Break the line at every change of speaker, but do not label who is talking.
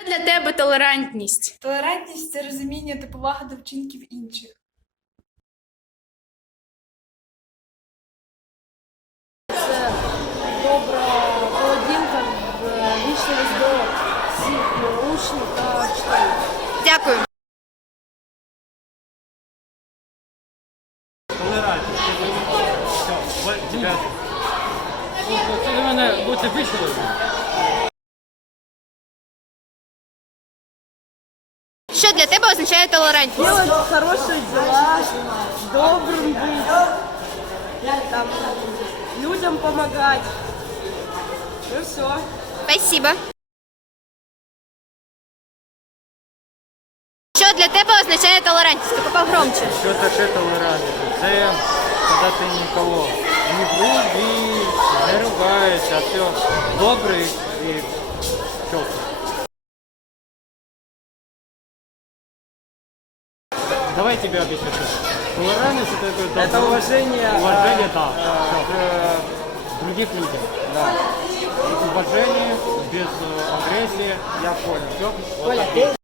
для тебе толерантність?
Толерантність це розуміння та повага до вчинків інших.
Це добра поведінка, вічність до всіх учнів та вчителів.
Дякую.
Толерантність. Це для мене бути вічливим.
Що для тебе означає толерантність?
Делать хорошие дела, добрым быть, там, людям помогать. Ну все.
Спасибо. Що для тебе означає толерантність? Тільки погромче.
Що таке толерантність? Це коли ти нікого не грубиш, не ругаєшся, а все добрий і чітко. Давай я тебе объясню. Толерантность это такое
Это уважение,
уважение, да, к других людям. Да. Уважение без агрессии.
Я понял.
Все.
Коля, ты